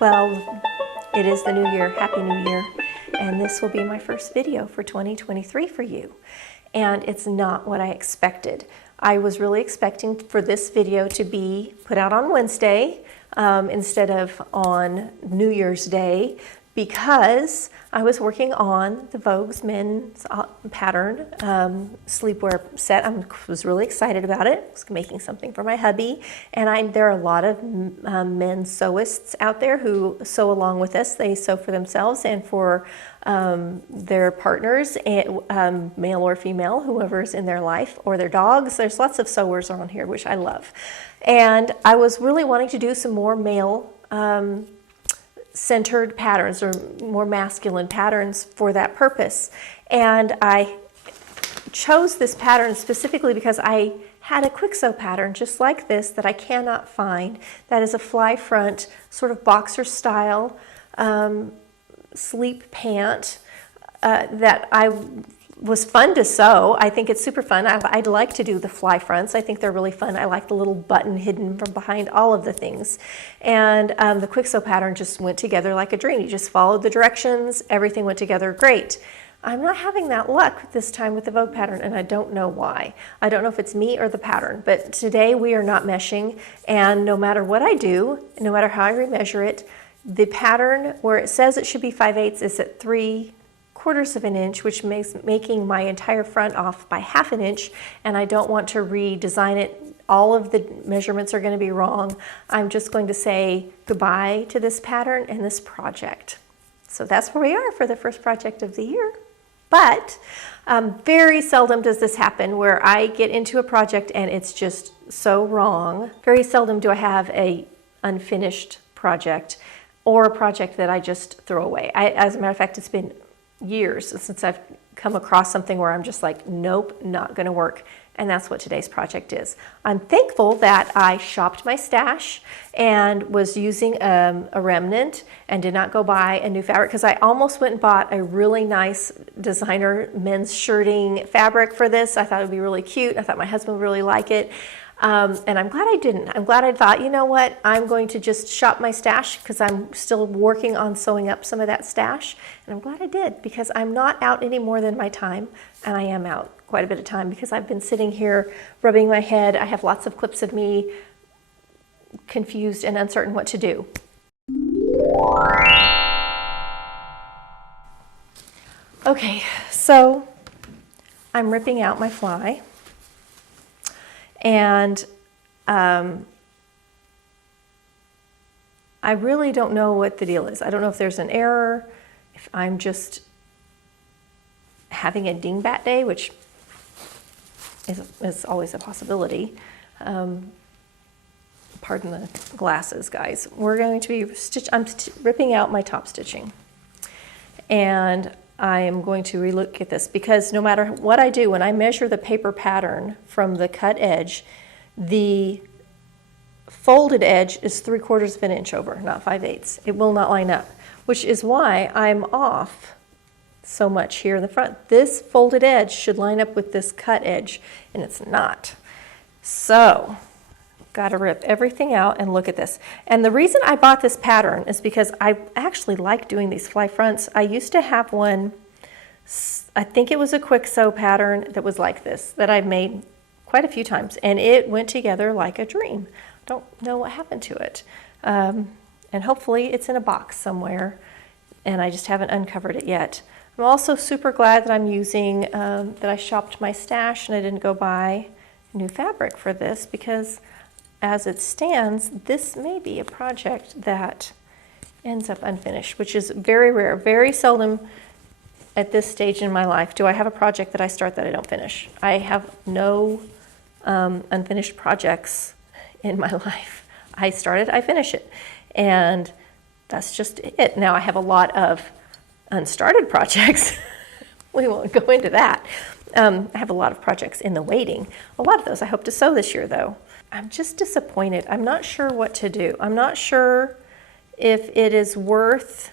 Well, it is the new year. Happy New Year. And this will be my first video for 2023 for you. And it's not what I expected. I was really expecting for this video to be put out on Wednesday instead of on New Year's Day, because I was working on the Vogue's men's pattern sleepwear set. I was really excited about it. I was making something for my hubby, and there are a lot of men sewists out there who sew along with us. They sew for themselves and for their partners, and, male or female, whoever's in their life, or their dogs. There's lots of sewers on here, which I love. And I was really wanting to do some more male centered patterns, or more masculine patterns for that purpose. And I chose this pattern specifically because I had a quick sew pattern just like this that I cannot find. That is a fly front, sort of boxer style sleep pant that was fun to sew. I think it's super fun. I'd like to do the fly fronts. I think they're really fun. I like the little button hidden from behind all of the things. And the quick sew pattern just went together like a dream. You just followed the directions. Everything went together great. I'm not having that luck this time with the Vogue pattern, and I don't know why. I don't know if it's me or the pattern, but today we are not meshing, and no matter what I do, no matter how I remeasure it, the pattern where it says it should be 5/8 is at 3/4 of an inch, which makes making my entire front off by 1/2 an inch, and I don't want to redesign it. All of the measurements are going to be wrong. I'm just going to say goodbye to this pattern and this project. So that's where we are for the first project of the year. But very seldom does this happen where I get into a project and it's just so wrong. Very seldom do I have a unfinished project or a project that I just throw away. As a matter of fact, it's been years since I've come across something where I'm just like, nope, not gonna work. And that's what today's project is. I'm thankful that I shopped my stash and was using a remnant and did not go buy a new fabric, because I almost went and bought a really nice designer men's shirting fabric for this. I thought it would be really cute. I thought my husband would really like it. And I'm glad I didn't. I'm glad I thought, you know what, I'm going to just shop my stash, because I'm still working on sewing up some of that stash. And I'm glad I did, because I'm not out any more than my time, and I am out quite a bit of time because I've been sitting here rubbing my head. I have lots of clips of me confused and uncertain what to do. Okay, so I'm ripping out my fly. And I really don't know what the deal is. I don't know if there's an error, if I'm just having a dingbat day, which is always a possibility. Pardon the glasses, guys. We're going to be I'm ripping out my top stitching. And I am going to relook at this, because no matter what I do, when I measure the paper pattern from the cut edge, the folded edge is 3/4 of an inch over, not 5/8. It will not line up, which is why I'm off so much here in the front. This folded edge should line up with this cut edge, and it's not. So got to rip everything out and look at this. And the reason I bought this pattern is because I actually like doing these fly fronts. I used to have one, I think it was a quick sew pattern that was like this, that I've made quite a few times, and it went together like a dream. Don't know what happened to it. And hopefully it's in a box somewhere, and I just haven't uncovered it yet. I'm also super glad that I'm using, that I shopped my stash and I didn't go buy new fabric for this, because as it stands, this may be a project that ends up unfinished, which is very rare. Very seldom at this stage in my life do I have a project that I start that I don't finish. I have no unfinished projects in my life. I start it, I finish it. And that's just it. Now I have a lot of unstarted projects. We won't go into that. I have a lot of projects in the waiting. A lot of those I hope to sew this year, though. I'm just disappointed. I'm not sure what to do. I'm not sure if it is worth,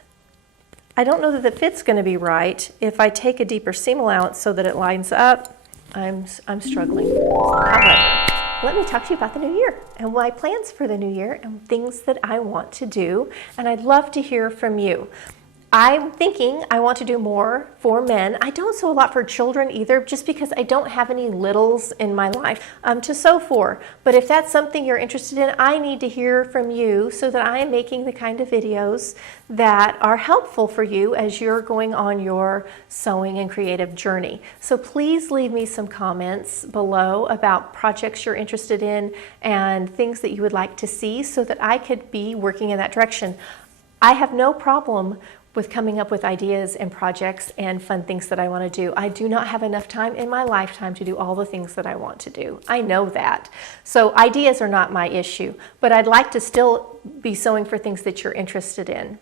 I don't know that the fit's going to be right. If I take a deeper seam allowance so that it lines up, I'm struggling. However, let me talk to you about the new year and my plans for the new year and things that I want to do. And I'd love to hear from you. I'm thinking I want to do more for men. I don't sew a lot for children either, just because I don't have any littles in my life to sew for. But if that's something you're interested in, I need to hear from you so that I am making the kind of videos that are helpful for you as you're going on your sewing and creative journey. So please leave me some comments below about projects you're interested in and things that you would like to see so that I could be working in that direction. I have no problem with coming up with ideas and projects and fun things that I want to do. I do not have enough time in my lifetime to do all the things that I want to do. I know that. So ideas are not my issue, but I'd like to still be sewing for things that you're interested in.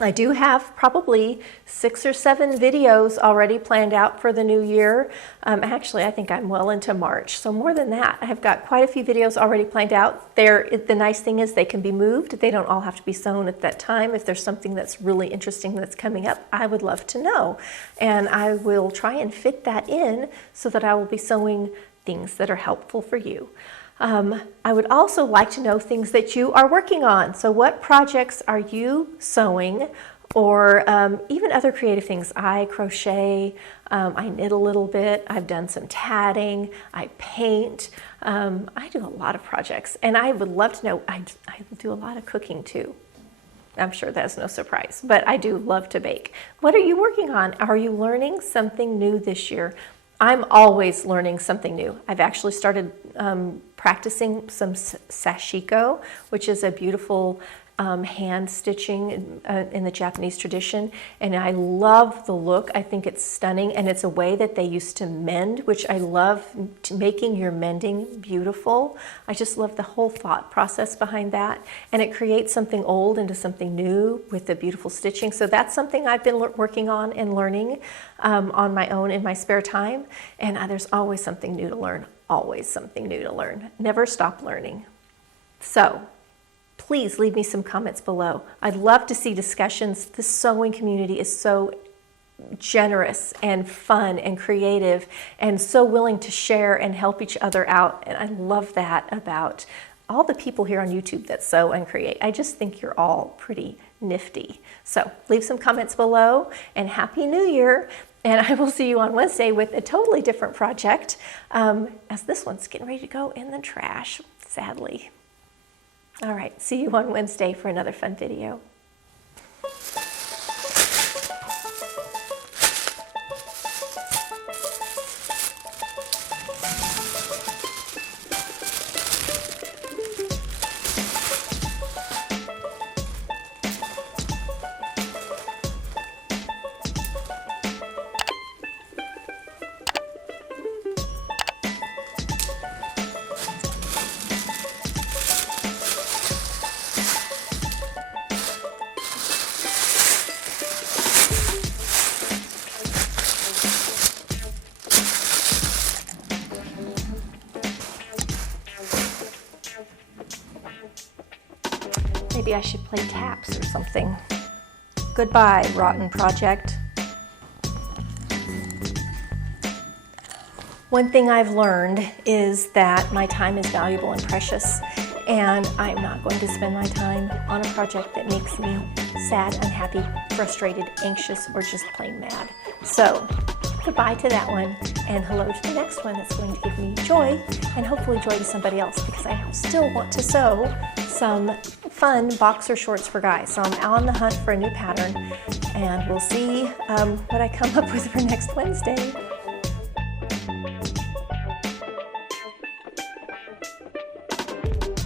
I do have probably 6 or 7 videos already planned out for the new year. Actually, I think I'm well into March, so more than that. I have got quite a few videos already planned out. The nice thing is they can be moved. They don't all have to be sewn at that time. If there's something that's really interesting that's coming up, I would love to know. And I will try and fit that in so that I will be sewing things that are helpful for you. I would also like to know things that you are working on. So what projects are you sewing, or even other creative things? I crochet, I knit a little bit, I've done some tatting, I paint. I do a lot of projects, and I would love to know, I do a lot of cooking too. I'm sure that's no surprise, but I do love to bake. What are you working on? Are you learning something new this year? I'm always learning something new. I've actually started practicing some sashiko, which is a beautiful hand stitching in the Japanese tradition, and I love the look. I think it's stunning, and it's a way that they used to mend, which I love, making your mending beautiful. I just love the whole thought process behind that, and it creates something old into something new with the beautiful stitching. So that's something I've been working on and learning on my own in my spare time, and there's always something new to learn, always something new to learn. Never stop learning. So please leave me some comments below. I'd love to see discussions. The sewing community is so generous and fun and creative and so willing to share and help each other out. And I love that about all the people here on YouTube that sew and create. I just think you're all pretty nifty. So leave some comments below, and Happy New Year. And I will see you on Wednesday with a totally different project, as this one's getting ready to go in the trash, sadly. All right, see you on Wednesday for another fun video. Maybe I should play taps or something. Goodbye, rotten project. One thing I've learned is that my time is valuable and precious, and I'm not going to spend my time on a project that makes me sad, unhappy, frustrated, anxious, or just plain mad. So goodbye to that one, and hello to the next one that's going to give me joy, and hopefully joy to somebody else, because I still want to sew some fun boxer shorts for guys. So I'm on the hunt for a new pattern, and we'll see what I come up with for next Wednesday.